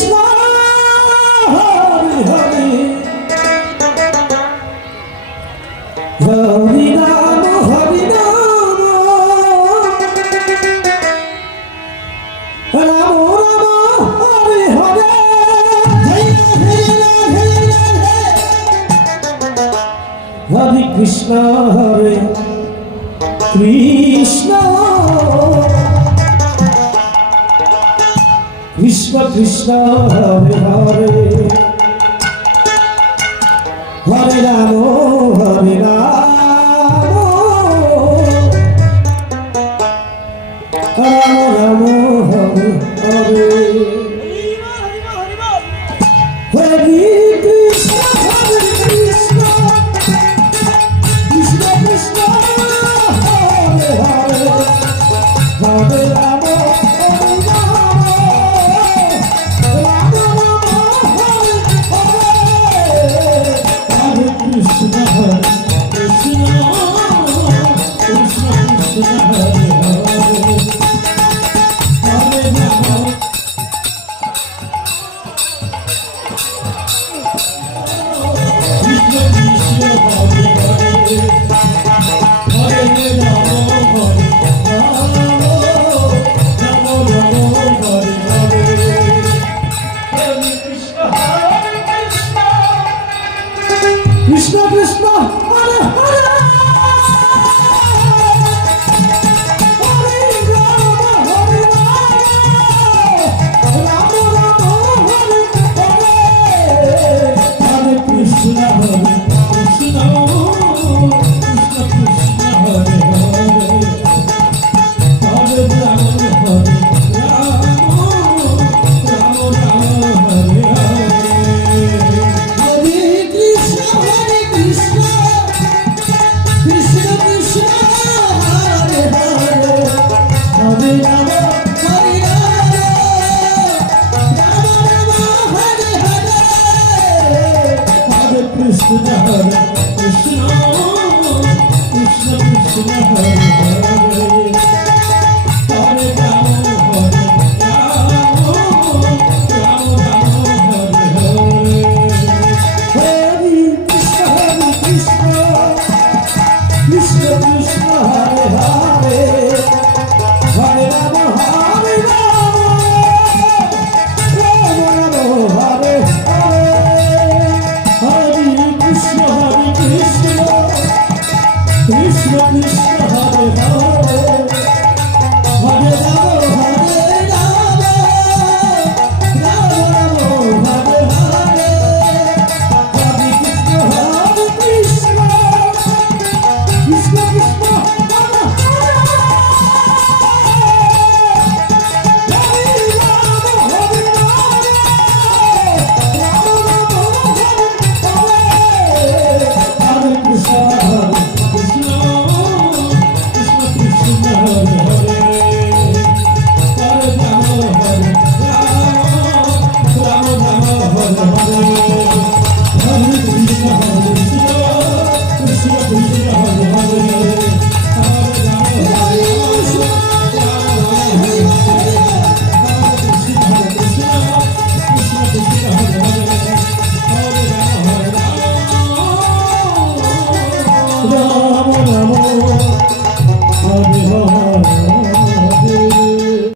Krishna Hari Hari Hari Ram Ram Ram Hari Hare Hare Krishna Hare Krishna Krishna Krishna Hare Hare Hare Ram Hare Ram Ram Ram Hare Hare Hare Krishna Hare Krishna Krishna Krishna Hare Hare Hare Ram Krishna Krishna Hare Hare Hare Rama Hare Rama Rama Rama Hare Hare Hare Krishna Hare Krishna Krishna Krishna Hare Hare Hare Rama Hare Krishna Hare Krishna Krishna Krishna Hare Hare Hare Rama Hare Rama Rama Rama Hare Hare Hare Krishna Hare Krishna Krishna Krishna Hare Hare Hare Rama Hare Rama Rama Rama Hare Hare Krishna Hare Krishna Krishna Krishna Hare Hare Hare Rama Hare Rama Rama Rama Hare Hare Hare Krishna Hare Krishna Krishna Krishna Hare Hare Hare Rama Hare Rama Rama Rama Hare Krishna Hare Krishna Krishna Krishna Hare Hare Hare Rama Hare Rama Rama Rama Hare Hare Hare Krishna Hare Krishna Krishna Krishna Hare Hare Hare Rama Hare Krishna Hare Krishna Krishna Krishna Hare Hare Hare Rama Hare Rama Rama Rama Hare Hare